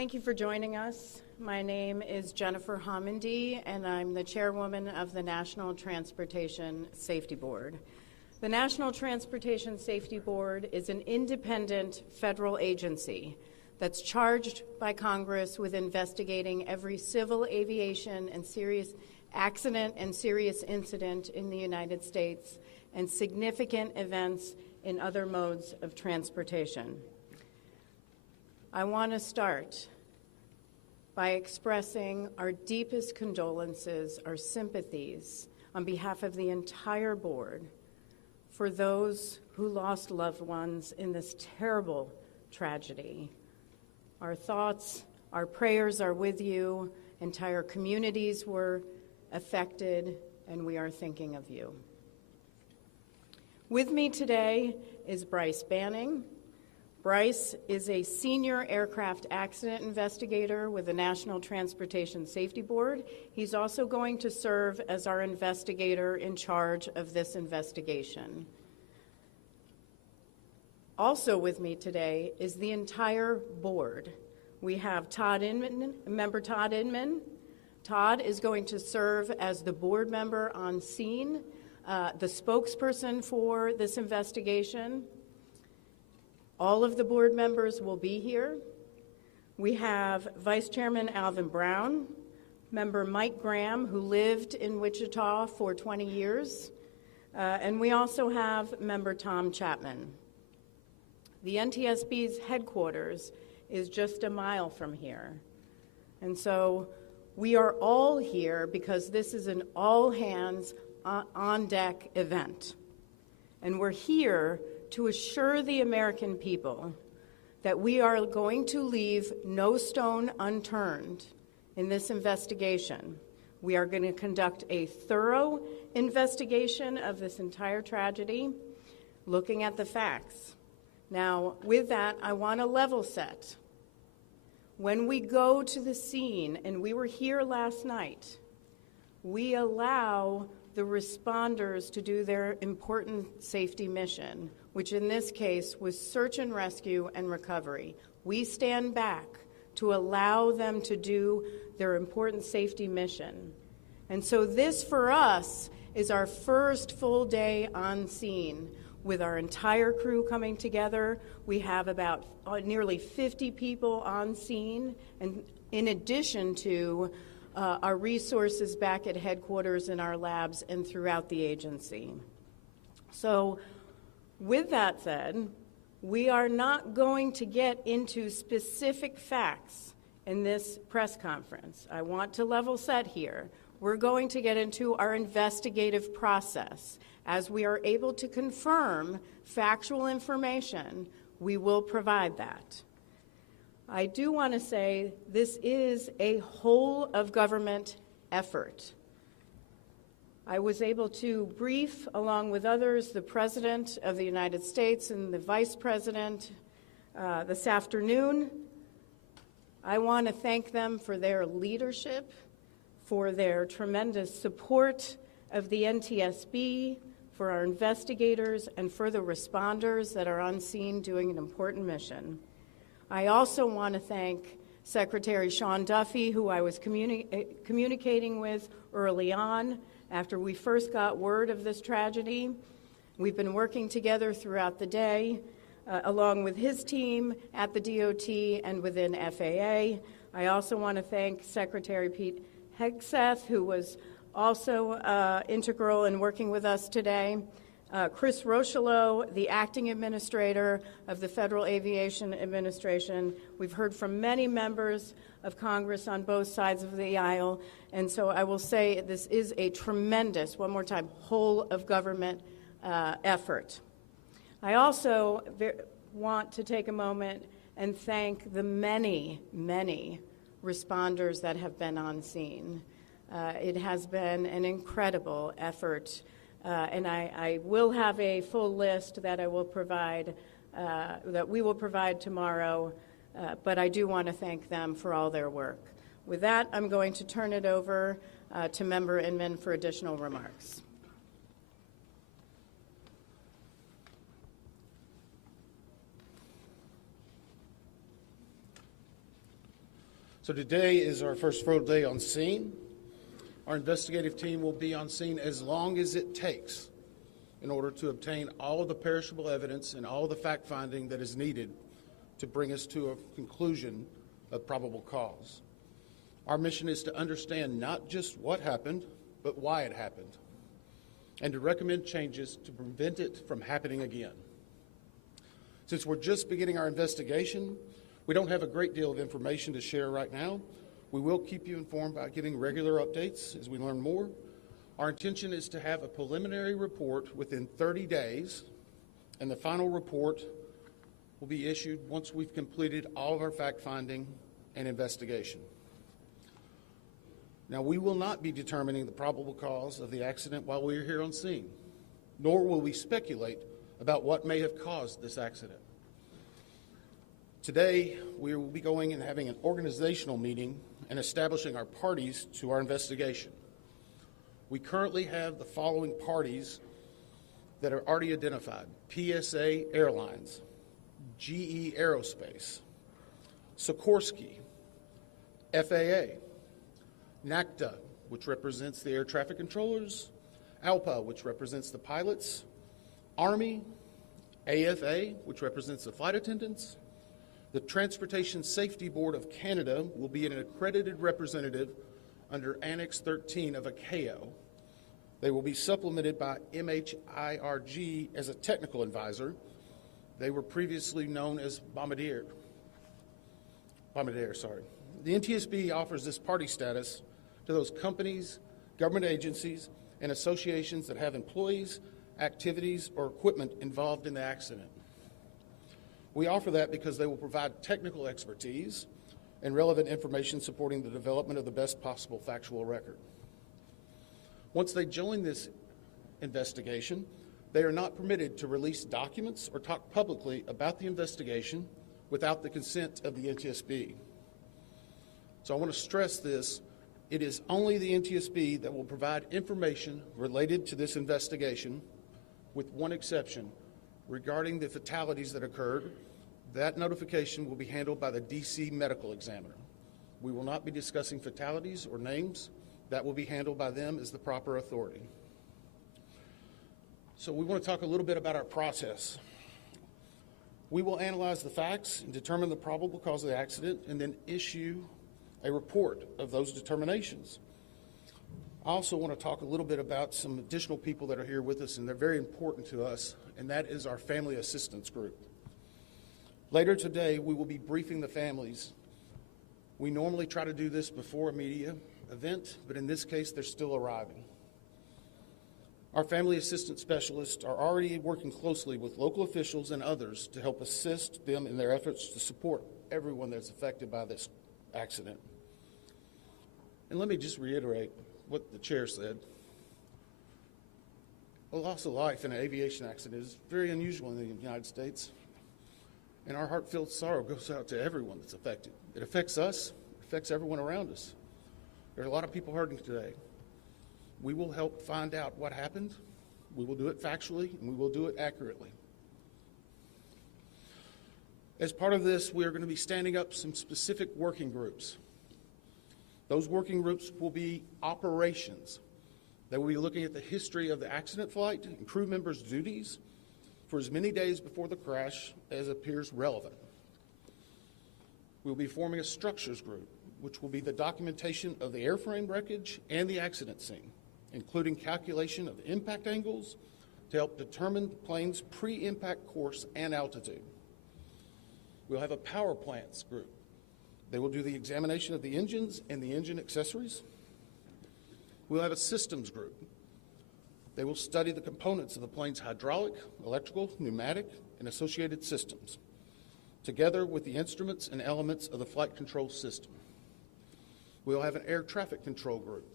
Thank you for joining us. My name is Jennifer Homendy, and I'm the chairwoman of the National Transportation Safety Board. The National Transportation Safety Board is an independent federal agency that's charged by Congress with investigating every civil aviation and serious accident and serious incident in the United States and significant events in other modes of transportation. I want to start by expressing our deepest condolences, our sympathies on behalf of the entire board for those who lost loved ones in this terrible tragedy. Our thoughts, our prayers are with you. Entire communities were affected, and we are thinking of you. With me today is Bryce Banning. Bryce is a senior aircraft accident investigator with the National Transportation Safety Board. He's also going to serve as our investigator in charge of this investigation. Also with me today is the entire board. We have Todd Inman, member Todd Inman. Todd is going to serve as the board member on scene, the spokesperson for this investigation. All of the board members will be here. We have Vice Chairman Alvin Brown, member Mike Graham, who lived in Wichita for 20 years, and we also have member Tom Chapman. The NTSB's headquarters is just a mile from here, and so we are all here because this is an all-hands on-deck event, and we're here to assure the American people that we are going to leave no stone unturned in this investigation. We are going to conduct a thorough investigation of this entire tragedy, looking at the facts. Now, with that, I want to level set. When we go to the scene, and we were here last night, we allow the responders to do their important safety mission, which in this case was search and rescue and recovery. We stand back to allow them to do their important safety mission. And so this, for us, is our first full day on scene with our entire crew coming together. We have about nearly 50 people on scene, and in addition to our resources back at headquarters in our labs and throughout the agency. So with that said, we are not going to get into specific facts in this press conference. I want to level set here. We're going to get into our investigative process. As we are able to confirm factual information, we will provide that. I do want to say this is a whole of government effort. I was able to brief, along with others, the President of the United States and the Vice President this afternoon. I want to thank them for their leadership, for their tremendous support of the NTSB, for our investigators, and for the responders that are on scene doing an important mission. I also want to thank Secretary Sean Duffy, who I was communicating with early on after we first got word of this tragedy. We've been working together throughout the day, along with his team at the DOT and within FAA. I also want to thank Secretary Pete Hegseth, who was also integral in working with us today. Chris Rocheleau, the acting administrator of the Federal Aviation Administration. We've heard from many members of Congress on both sides of the aisle, and so I will say this is a tremendous, one more time, whole of government effort. I also want to take a moment and thank the many, many responders that have been on scene. It has been an incredible effort. And I will have a full list that I will provide, that we will provide tomorrow, but I do want to thank them for all their work. With that, I'm going to turn it over to Member Inman for additional remarks. So today is our first full day on scene. Our investigative team will be on scene as long as it takes in order to obtain all of the perishable evidence and all of the fact-finding that is needed to bring us to a conclusion of probable cause. Our mission is to understand not just what happened, but why it happened, and to recommend changes to prevent it from happening again. Since we're just beginning our investigation, we don't have a great deal of information to share right now. We will keep you informed by giving regular updates as we learn more. Our intention is to have a preliminary report within 30 days, and the final report will be issued once we've completed all of our fact-finding and investigation. Now, we will not be determining the probable cause of the accident while we are here on scene, nor will we speculate about what may have caused this accident. Today, we will be going and having an organizational meeting and establishing our parties to our investigation. We currently have the following parties that are already identified: PSA Airlines, GE Aerospace, Sikorsky, FAA, NACTA, which represents the air traffic controllers, ALPA, which represents the pilots, Army, AFA, which represents the flight attendants. The Transportation Safety Board of Canada will be an accredited representative under Annex 13 of ICAO. They will be supplemented by MHIRG as a technical advisor. They were previously known as Midair. The NTSB offers this party status to those companies, government agencies, and associations that have employees, activities, or equipment involved in the accident. We offer that because they will provide technical expertise and relevant information supporting the development of the best possible factual record. Once they join this investigation, they are not permitted to release documents or talk publicly about the investigation without the consent of the NTSB. So I want to stress this. It is only the NTSB that will provide information related to this investigation, with one exception. Regarding the fatalities that occurred, that notification will be handled by the DC medical examiner. We will not be discussing fatalities or names. That will be handled by them as the proper authority. So we want to talk a little bit about our process. We will analyze the facts and determine the probable cause of the accident, and then issue a report of those determinations. I also want to talk a little bit about some additional people that are here with us, and they're very important to us, and that is our family assistance group. Later today, we will be briefing the families. We normally try to do this before a media event, but in this case, they're still arriving. Our family assistance specialists are already working closely with local officials and others to help assist them in their efforts to support everyone that's affected by this accident. And let me just reiterate what the chair said. A loss of life in an aviation accident is very unusual in the United States, and our heartfelt sorrow goes out to everyone that's affected. It affects us, it affects everyone around us. There are a lot of people hurting today. We will help find out what happened. We will do it factually, and we will do it accurately. As part of this, we are going to be standing up some specific working groups. Those working groups will be operations. They will be looking at the history of the accident flight and crew members' duties for as many days before the crash as appears relevant. We'll be forming a structures group, which will be the documentation of the airframe wreckage and the accident scene, including calculation of impact angles to help determine the plane's pre-impact course and altitude. We'll have a power plants group. They will do the examination of the engines and the engine accessories. We'll have a systems group. They will study the components of the plane's hydraulic, electrical, pneumatic, and associated systems, together with the instruments and elements of the flight control system. We'll have an air traffic control group.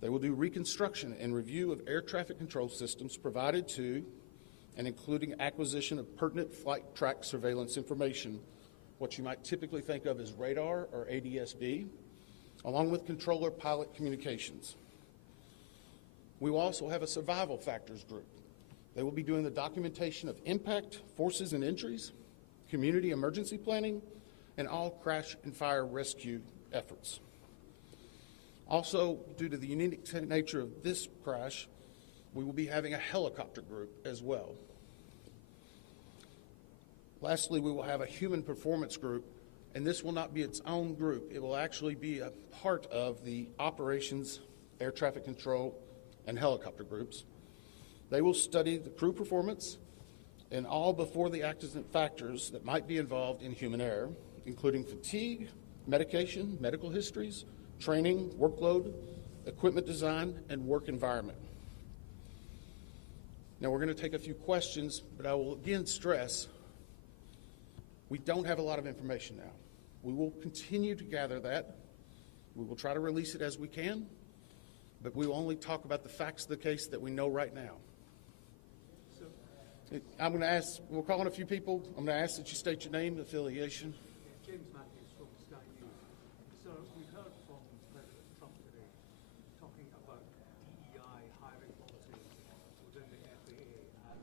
They will do reconstruction and review of air traffic control systems provided to and including acquisition of pertinent flight track surveillance information, what you might typically think of as radar or ADSB, along with controller pilot communications. We will also have a survival factors group. They will be doing the documentation of impact, forces and injuries, community emergency planning, and all crash and fire rescue efforts. Also, due to the unique nature of this crash, we will be having a helicopter group as well. Lastly, we will have a human performance group, and this will not be its own group. It will actually be a part of the operations, air traffic control, and helicopter groups. They will study the crew performance and all before the accident factors that might be involved in human error, including fatigue, medication, medical histories, training, workload, equipment design, and work environment. Now we're going to take a few questions, but I will again stress we don't have a lot of information now. We will continue to gather that. We will try to release it as we can, but we will only talk about the facts of the case that we know right now. I'm going to ask, we'll call on a few people. I'm going to ask that you state your name and affiliation. James Matthews from Sky News. So we've heard from President Trump today talking about DEI hiring policies within the FAA and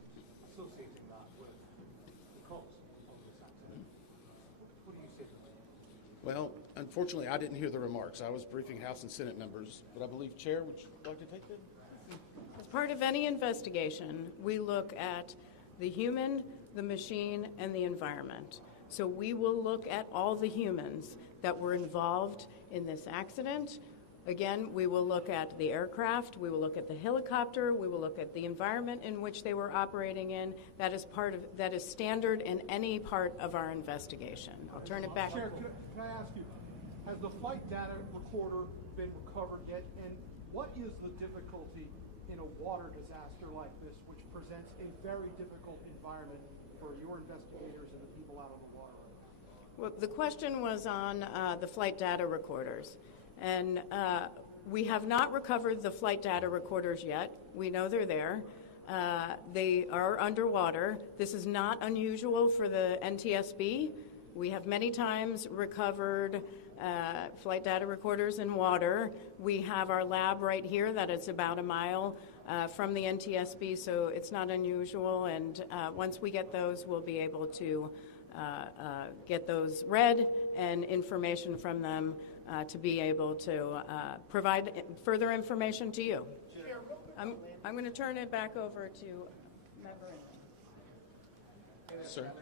associating that with the cause of this accident. What do you say to that? Well, unfortunately, I didn't hear the remarks. I was briefing House and Senate members, but I believe, Chair, would you like to take that? As part of any investigation, we look at the human, the machine, and the environment. So we will look at all the humans that were involved in this accident. Again, we will look at the aircraft, we will look at the helicopter, we will look at the environment in which they were operating in. That is standard in any part of our investigation. I'll turn it back. Chair, can I ask you, has the flight data recorder been recovered yet? And what is the difficulty in a water disaster like this, which presents a very difficult environment for your investigators and the people out on the water? Well, the question was on the flight data recorders. And we have not recovered the flight data recorders yet. We know they're there. They are underwater. This is not unusual for the NTSB. We have many times recovered flight data recorders in water. We have our lab right here that is about a mile from the NTSB, so it's not unusual. And once we get those, we'll be able to get those read and information from them to be able to provide further information to you. I'm going to turn it back over to Member Inman. Sir.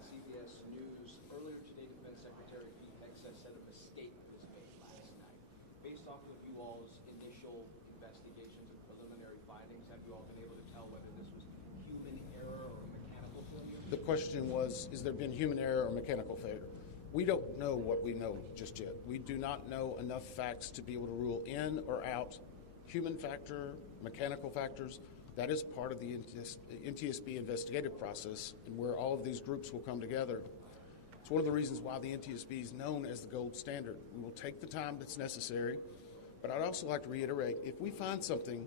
CBS News. Earlier today, Defense Secretary Pete Hegseth said a mistake was made last night. Based off of you all's initial investigations and preliminary findings, have you all been able to tell whether this was human error or mechanical failure? The question was, is there been human error or mechanical failure? We don't know what we know just yet. We do not know enough facts to be able to rule in or out human factor, mechanical factors. That is part of the NTSB investigative process and where all of these groups will come together. It's one of the reasons why the NTSB is known as the gold standard. We will take the time that's necessary, but I'd also like to reiterate, if we find something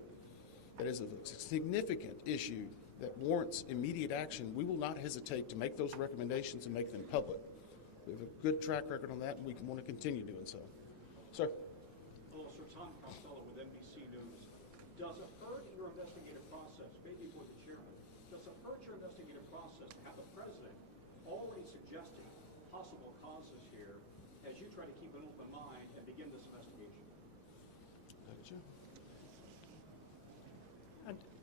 that is a significant issue that warrants immediate action, we will not hesitate to make those recommendations and make them public. We have a good track record on that, and we want to continue doing so. Sir. Hello, Sir. Tom Costello with NBC News. Does it hurt your investigative process, maybe for the chairman, does it hurt your investigative process to have the president already suggesting possible causes here as you try to keep an open mind and begin this investigation?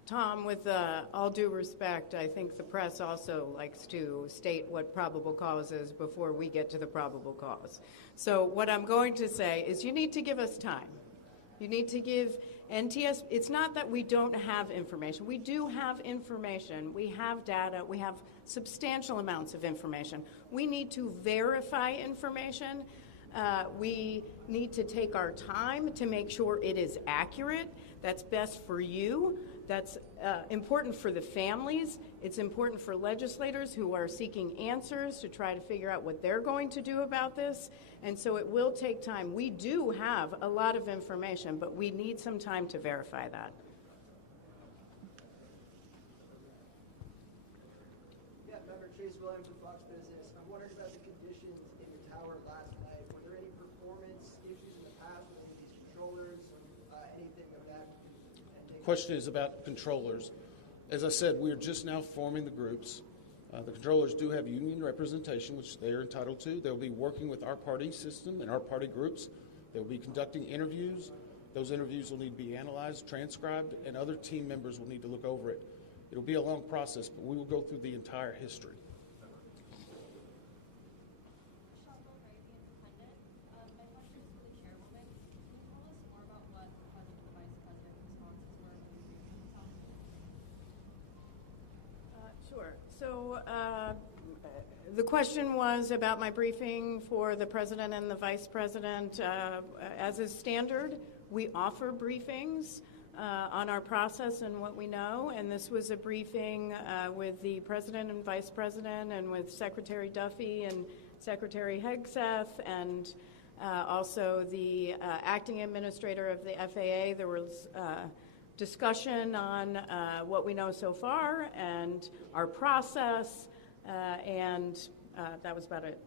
Tom, with all due respect, I think the press also likes to state what probable cause is before we get to the probable cause. So what I'm going to say is you need to give us time. You need to give NTSB, it's not that we don't have information. We do have information. We have data. We have substantial amounts of information. We need to verify information. We need to take our time to make sure it is accurate. That's best for you. That's important for the families. It's important for legislators who are seeking answers to try to figure out what they're going to do about this. And so it will take time. We do have a lot of information, but we need some time to verify that. Yeah, Member Chase Williams with Fox Business. I'm wondering about the conditions in the tower last night. Were there any performance issues in the past with any of these controllers or anything of that? Question is about controllers. As I said, we are just now forming the groups. The controllers do have union representation, which they are entitled to. They'll be working with our party system and our party groups. They'll be conducting interviews. Those interviews will need to be analyzed, transcribed, and other team members will need to look over it. It'll be a long process, but we will go through the entire history. Sure. So the question was about my briefing for the president and the vice president. As is standard, we offer briefings on our process and what we know, and this was a briefing with the president and vice president and with Secretary Duffy and Secretary Hegseth and also the acting administrator of the FAA. There was discussion on what we know so far and our process, and that was about it.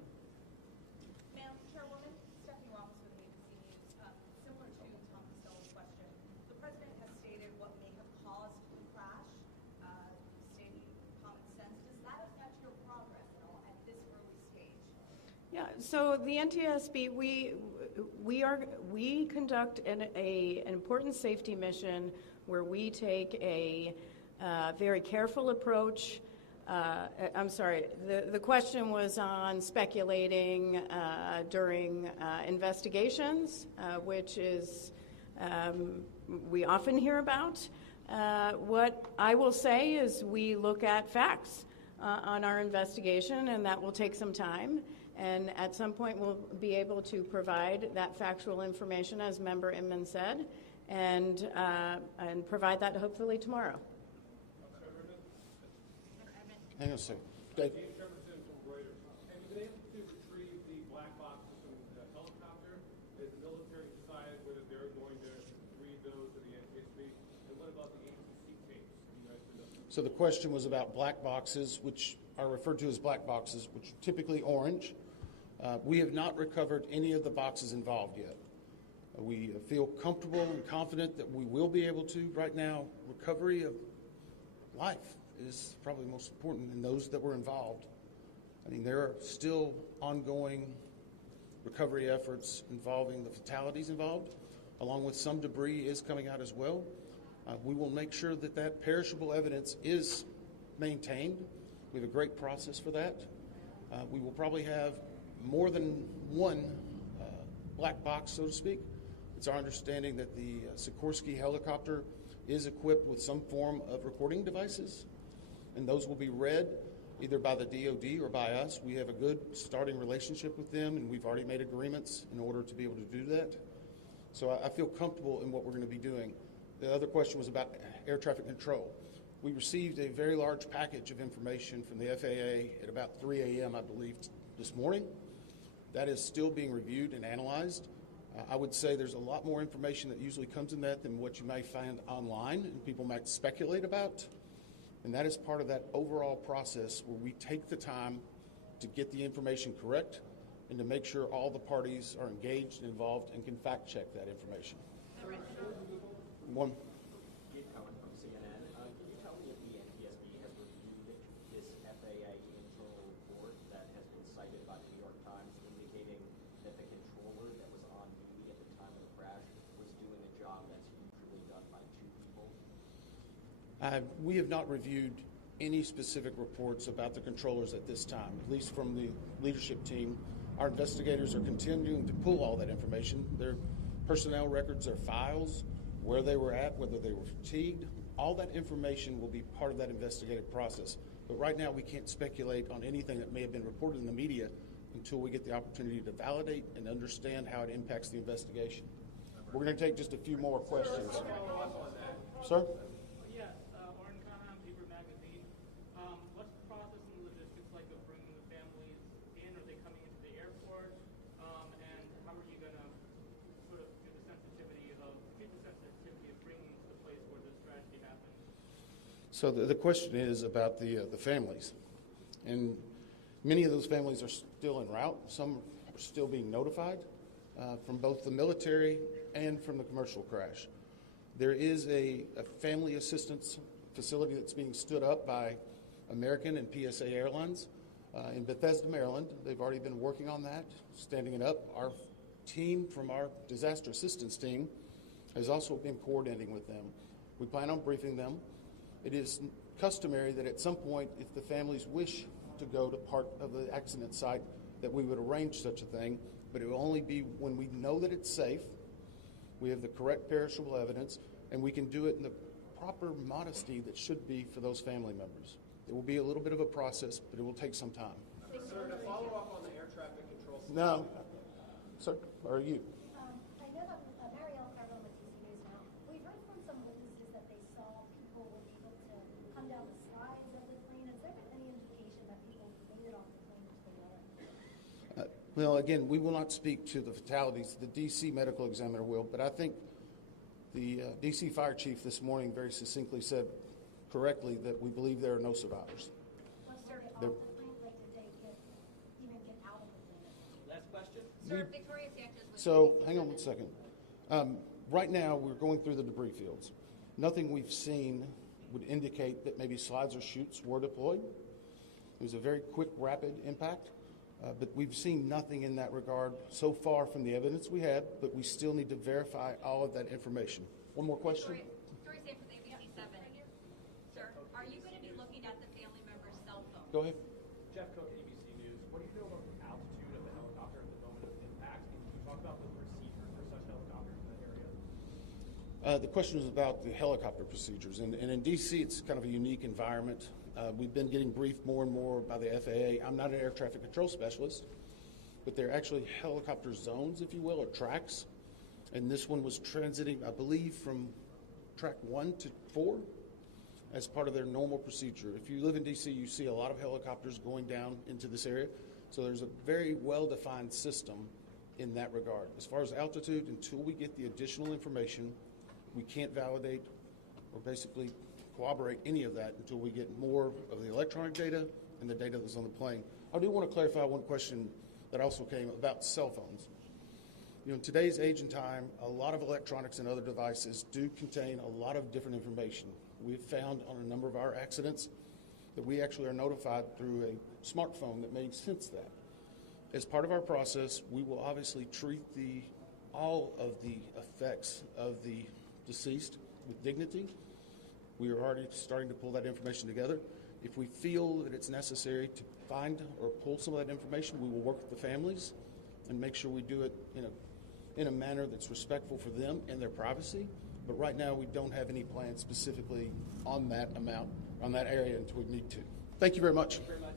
Madam Chairwoman, Stephanie Ramos with ABC News. Similar to Tom Costello's question, the President has stated what may have caused the crash, stating common sense. Does that affect your progress at all at this early stage? Yeah, so the NTSB, we conduct an important safety mission where we take a very careful approach. I'm sorry, the question was on speculating during investigations, which is we often hear about. What I will say is we look at facts on our investigation, and that will take some time. And at some point, we'll be able to provide that factual information, as Member Inman said, and provide that hopefully tomorrow. Hang on a second. Dave. Have you been able to retrieve the black boxes from the helicopter? Has the military decided whether they're going to read those to the NTSB? And what about the agency tapes? So the question was about black boxes, which are referred to as black boxes, which are typically orange. We have not recovered any of the boxes involved yet. We feel comfortable and confident that we will be able to. Right now, recovery of life is probably most important in those that were involved. I mean, there are still ongoing recovery efforts involving the fatalities involved, along with some debris is coming out as well. We will make sure that that perishable evidence is maintained. We have a great process for that. We will probably have more than one black box, so to speak. It's our understanding that the Sikorsky helicopter is equipped with some form of recording devices, and those will be read either by the DoD or by us. We have a good starting relationship with them, and we've already made agreements in order to be able to do that. So I feel comfortable in what we're going to be doing. The other question was about air traffic control. We received a very large package of information from the FAA at about 3 a.m., I believe, this morning. That is still being reviewed and analyzed. I would say there's a lot more information that usually comes in that than what you may find online and people might speculate about. And that is part of that overall process where we take the time to get the information correct and to make sure all the parties are engaged and involved and can fact check that information. One. From CNN. Can you tell me if the NTSB has reviewed this FAA internal report that has been cited by the New York Times indicating that the controller that was on duty at the time of the crash was doing a job that's usually done by two people? We have not reviewed any specific reports about the controllers at this time, at least from the leadership team. Our investigators are continuing to pull all that information. Their personnel records, their files, where they were at, whether they were fatigued, all that information will be part of that investigative process. But right now we can't speculate on anything that may have been reported in the media until we get the opportunity to validate and understand how it impacts the investigation. We're going to take just a few more questions. Sir? Yes, Oren Khanna, Paper Magazine. What's the process and logistics like of bringing the families in? Are they coming into the airport? And how are you going to sort of do the sensitivity of bringing to the place where this tragedy happened? So the question is about the families. And many of those families are still en route. Some are still being notified from both the military and from the commercial crash. There is a family assistance facility that's being stood up by American and PSA Airlines in Bethesda, Maryland. They've already been working on that, standing it up. Our team from our disaster assistance team has also been coordinating with them. We plan on briefing them. It is customary that at some point, if the families wish to go to part of the accident site, that we would arrange such a thing, but it will only be when we know that it's safe, we have the correct perishable evidence, and we can do it in the proper modesty that should be for those family members. It will be a little bit of a process, but it will take some time. Sir, to follow up on the air traffic control system. No. Sir, or you? I know that Marielle Carville with DC News now. We've heard from some witnesses that they saw people were able to come down the slides of the plane. Has there been any indication that people made it off the plane to the other? Well, again, we will not speak to the fatalities. The D.C. medical examiner will, but I think the D.C. fire chief this morning very succinctly said correctly that we believe there are no survivors. Was there off the plane? Like, did they even get out of the plane? Last question. Sir, Victoria Sanchez with So, hang on one second. Right now, we're going through the debris fields. Nothing we've seen would indicate that maybe slides or chutes were deployed. It was a very quick, rapid impact, but we've seen nothing in that regard so far from the evidence we had, but we still need to verify all of that information. One more question? Victoria Sanchez, ABC7. Sir, are you going to be looking at the family member's cell phone? Go ahead. Jeff Cook, ABC News. What do you know about the altitude of the helicopter at the moment of impact? And can you talk about the procedure for such helicopters in that area? The question was about the helicopter procedures. And in D.C., it's kind of a unique environment. We've been getting briefed more and more by the FAA. I'm not an air traffic control specialist, but they're actually helicopter zones, if you will, or tracks. And this one was transiting, I believe, from track 1 to 4 as part of their normal procedure. If you live in D.C., you see a lot of helicopters going down into this area. So there's a very well-defined system in that regard. As far as altitude, until we get the additional information, we can't validate or basically corroborate any of that until we get more of the electronic data and the data that's on the plane. I do want to clarify one question that also came about cell phones. You know, in today's age and time, a lot of electronics and other devices do contain a lot of different information. We've found on a number of our accidents that we actually are notified through a smartphone that may sense that. As part of our process, we will obviously treat all of the effects of the deceased with dignity. We are already starting to pull that information together. If we feel that it's necessary to find or pull some of that information, we will work with the families and make sure we do it in a manner that's respectful for them and their privacy. But right now, we don't have any plans specifically on that amount, on that area until we need to. Thank you very much. Thank you very much.